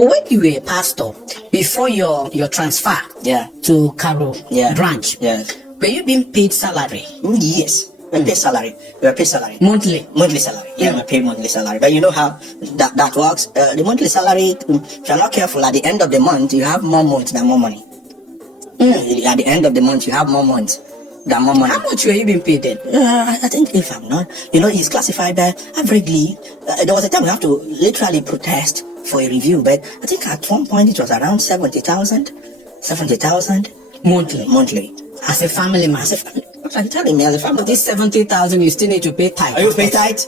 But when you were a pastor, before your transfer to Caro branch, were you being paid salary? Yes. We pay salary. We pay salary. Monthly salary. Yeah, we pay monthly salary. But you know how that works? The monthly salary, if you're not careful, at the end of the month, you have more months than more money. At the end of the month, you have more months than more money. How much were you being paid then? I think, if I'm not, it's classified by averagely. There was a time we have to literally protest for a review, but I think at one point it was around 70,000 monthly. As a family man. What are you telling me? As a family, this 70,000 you still need to pay tithe. Are you pay tithe?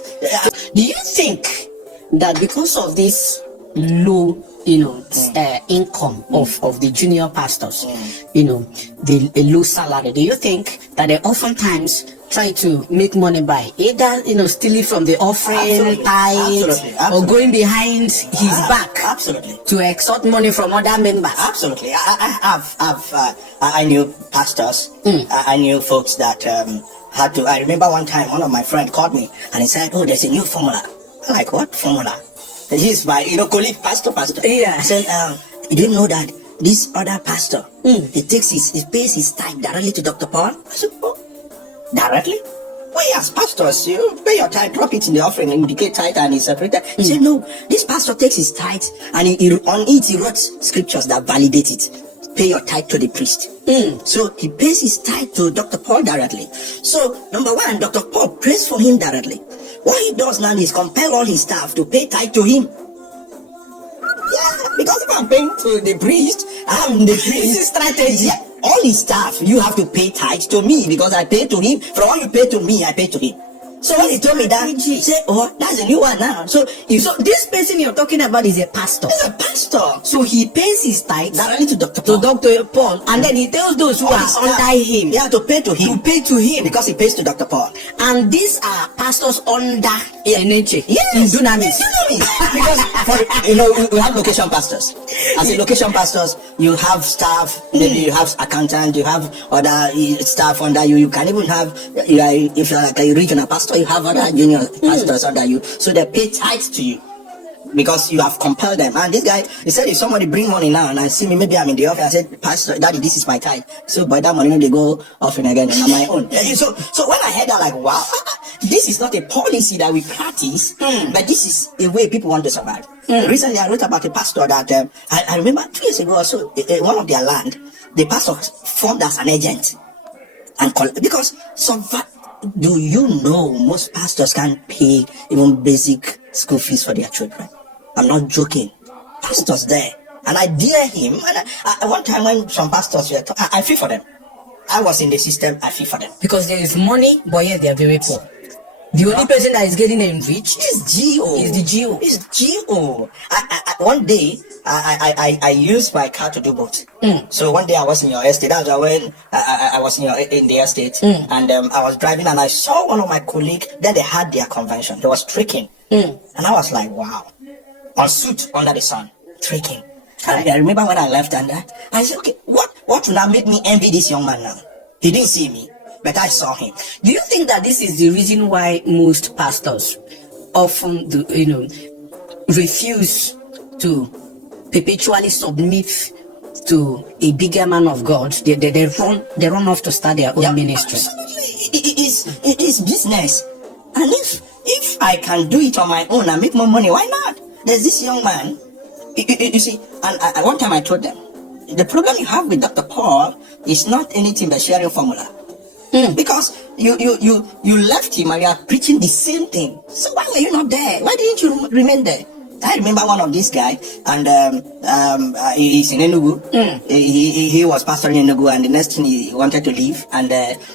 Do you think that because of this low, income of the junior pastors, the low salary, do you think that they oftentimes try to make money by either stealing from the offering, tithe, or going behind his back to extort money from other members? Absolutely. I knew pastors. I knew folks that had to. I remember one time one of my friends called me and he said, "Oh, there's a new formula." I'm like, "What formula?" He's my colleague pastor. Yeah. I said, "You didn't know that this other pastor he pays his tithe directly to Dr. Paul?" I said, "Oh, directly? Well, yes, pastors, you pay your tithe, drop it in the offering, indicate tithe, and it's separated." He said, "No, this pastor takes his tithe and on it he wrote scriptures that validate it. Pay your tithe to the priest." So he pays his tithe to Dr. Paul directly. So number one, Dr. Paul prays for him directly. What he does now is compel all his staff to pay tithe to him. Yeah, because if I'm paying to the priest, I'm the priest. This is strategy. Yeah, all his staff, you have to pay tithe to me because I pay to him. From what you pay to me, I pay to him. So when he told me that, he said, "Oh, that's a new one now." So this person you're talking about is a pastor. He's a pastor. So he pays his tithe directly to Dr. Paul. Dr. Paul, and then he tells those who are under him. They have to pay to him. Because he pays to Dr. Paul. And these are pastors under Enenche. Yes. In Dunamis. Because we have location pastors. As a location pastors, you have staff, maybe you have accountant, you have other staff under you. You can even have, if you're like a regional pastor, you have other junior pastors under you. So they pay tithe to you because you have compelled them. And this guy, he said, if somebody bring money now and I see me, maybe I'm in the office, I said, "Pastor, Daddy, this is my tithe." So by that money, they go offering again on my own. So when I heard that, like, wow, this is not a policy that we practice, but this is a way people want to survive. Recently, I wrote about a pastor that I remember 2 years ago or so, one of their land, the pastor formed as an agent. And because do you know most pastors can't pay even basic school fees for their children? I'm not joking. Pastors there. And I dare him. And one time when some pastors were I feel for them. I was in the system, I feel for them. Because there is money, but yet they are very poor. The only person that is getting enriched is GO. Is the GO. It's GO. One day, I used my car to do both. So one day I was in your estate. That was when I was in the estate. And I was driving and I saw one of my colleagues. Then they had their convention. They was trekking. And I was like, wow. On suit under the sun. Trekking. And I remember when I left and I said, okay, what will now make me envy this young man now? He didn't see me, but I saw him. Do you think that this is the reason why most pastors often refuse to perpetually submit to a bigger man of God? They run off to start their own ministry. It is business. And if I can do it on my own and make more money, why not? There's this young man, you see, and one time I told them, the problem you have with Dr. Paul is not anything but sharing formula. Because you left him and you are preaching the same thing. So why were you not there? Why didn't you remain there? I remember one of these guys, and he's in Enugu. He was pastoring in Enugu, and the next thing he wanted to leave. And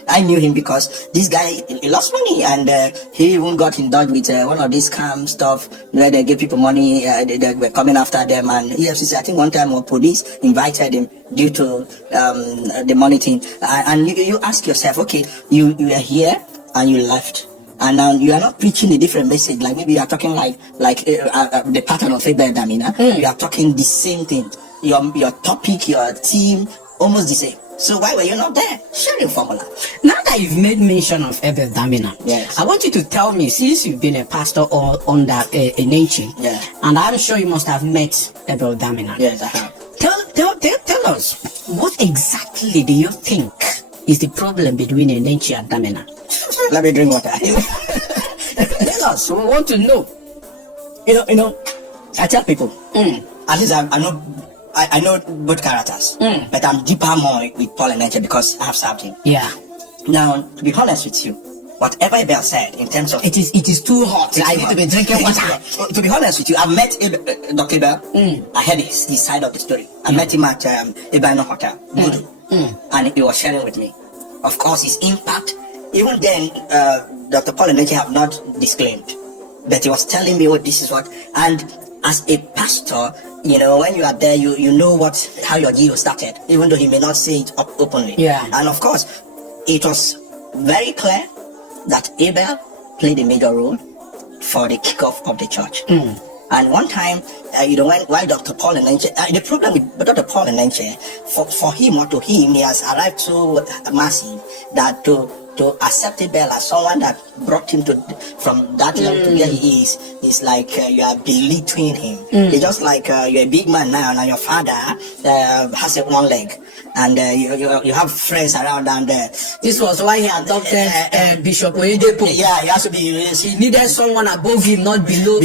I knew him because this guy he lost money, and he even got in touch with one of these scam stuff where they give people money. They were coming after them, and EFCC, I think one time, or police invited him due to the money thing. And you ask yourself, okay, you are here and you left. And now you are not preaching a different message. Like maybe you are talking like the pattern of Abel Damina. You are talking the same thing. Your topic, your theme, almost the same. So why were you not there? Sharing formula. Now that you've made mention of Abel Damina, Yes. I want you to tell me, since you've been a pastor or under Enenche, Yeah. and I'm sure you must have met Abel Damina. Yes, I have. Tell us, what exactly do you think is the problem between Enenche and Damina? Let me drink water. Tell us, we want to know. You know, I tell people, at least I know both characters, but I'm deeper more with Paul Enenche because I have served him. Yeah. Now, to be honest with you, whatever Abel said in terms of It is too hot. I need to be drinking water. To be honest with you, I've met Dr. Abel. I heard his side of the story. I met him at Ibano Hotel, Voodoo, and he was sharing with me, of course, his impact. Even then, Dr. Paul Enenche have not disclaimed, but he was telling me, this is what. And as a pastor, you know, when you are there, you know how your deal started, even though he may not say it openly. Yeah. And of course, it was very clear that Abel played a major role for the kickoff of the church. And one time, while Dr. Paul Enenche, the problem with Dr. Paul Enenche, for him or to him, he has arrived so massive that to accept Abel as someone that brought him from that level to where he is like you are belittling him. It's just like you're a big man now, and your father has one leg, and you have friends around, and This was why he adopted Bishop Oyedepo. yeah, he has to be. He needed someone above him, not below.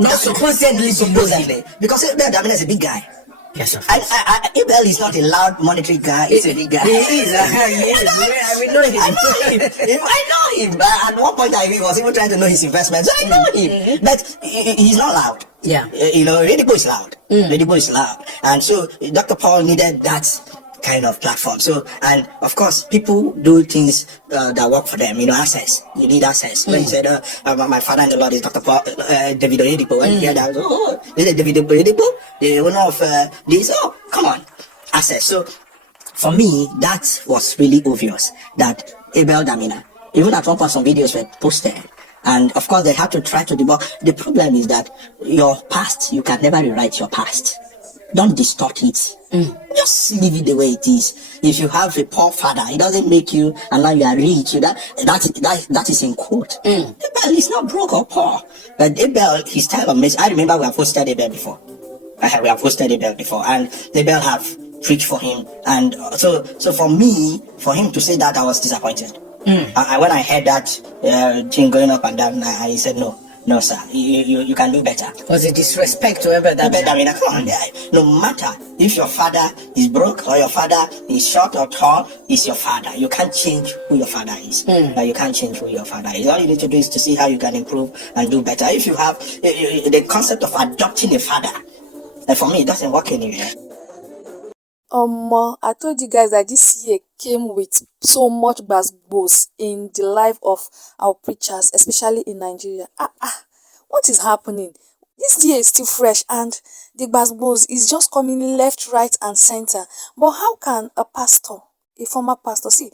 Not supposedly. Because Abel is a big guy. Yes, of And Abel is not a loud monetary guy. He's a big guy. He is. We know him. I know him. At one point, I was even trying to know his investments. I know him, but he's not loud. Yeah. Redibo is loud. Redibo is loud, and so Dr. Paul needed that kind of platform. So, and of course, people do things that work for them. Access. You need access. When he said, "My father in the Lord is Dr. Paul, David Oyedepo," when you hear that, is it David Oyedepo, the owner of this? Oh, come on, access. So, for me, that was really obvious that Abel Damina, even at one point, some videos were posted. And of course, they had to try to debunk. The problem is that your past, you can never rewrite your past. Don't distort it. Just leave it the way it is. If you have a poor father, it doesn't make you, and now you are rich. That is in quote. Abel is not broke or poor. But Abel, his style of message, I remember we have hosted Abel before. We have hosted Abel before, and Abel have preached for him. And so for me, for him to say that, I was disappointed. When I heard that thing going up and down, I said no, sir. You can do better. Was it disrespect to Abel Damina? Come on, no matter if your father is broke or your father is short or tall, he's your father. You can't change who your father is. You can't change who your father is. All you need to do is to see how you can improve and do better. If you have the concept of adopting a father, for me, it doesn't work anywhere. I told you guys that this year came with so much gbas in the life of our preachers, especially in Nigeria. What is happening? This year is still fresh and the gbas is just coming left, right and center. But how can a pastor, a former pastor, see,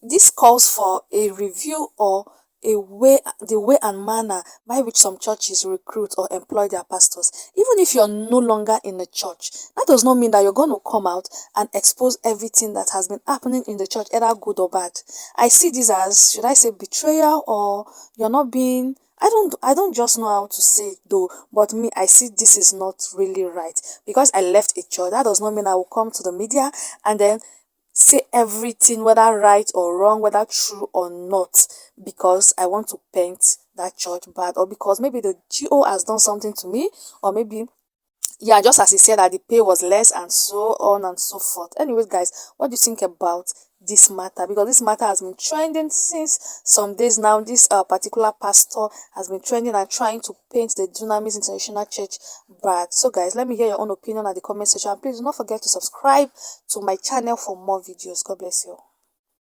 this calls for a review or the way and manner by which some churches recruit or employ their pastors. Even if you're no longer in the church, that does not mean that you're going to come out and expose everything that has been happening in the church, either good or bad. I see this as, should I say, betrayal, or you're not being, I don't just know how to say it though, but me, I see this is not really right. Because I left a church, that does not mean I will come to the media and then say everything, whether right or wrong, whether true or not, because I want to paint that church bad, or because maybe the GO has done something to me, or maybe, yeah, just as he said that the pay was less and so on and so forth. Anyways, guys, what do you think about this matter? Because this matter has been trending since some days now. This particular pastor has been trending and trying to paint the Dunamis International Church bad. So guys, let me hear your own opinion at the comment section. And please do not forget to subscribe to my channel for more videos. God bless you.